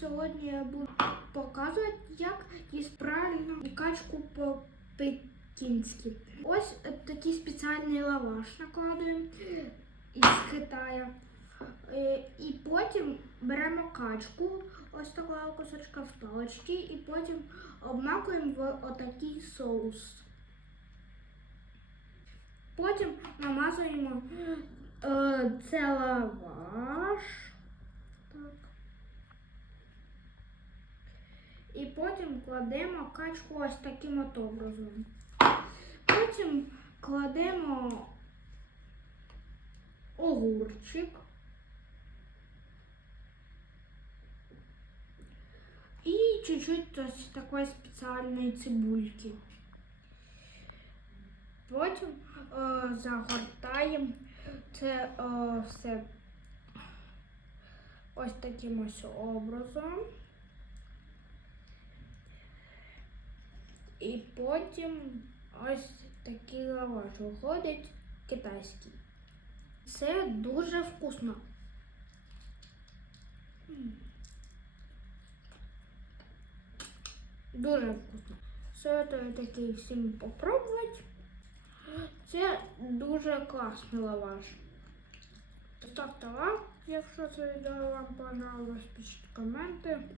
сьогодні я буду показувати, як їсти правильно качку по-пекінськи. Ось е, такий спеціальний лаваш накладуємо із Китаю. Е, І потім беремо качку, ось такого кусочка в паличці, і потім обмакуємо в отакий соус. Потім намазуємо е, це лаваш. І потім кладемо качку ось таким от образом. Потім кладемо огурчик. І чуть-чуть ось такої спеціальної цибульки. Потім е, загортаємо це е, все ось таким ось образом. І потім ось такий лаваш виходить китайський. Це дуже вкусно. Дуже вкусно. Советую такий всім попробувати. Це дуже класний лаваш. Ставте лайк, якщо це відео вам понравилось, пишіть коменти.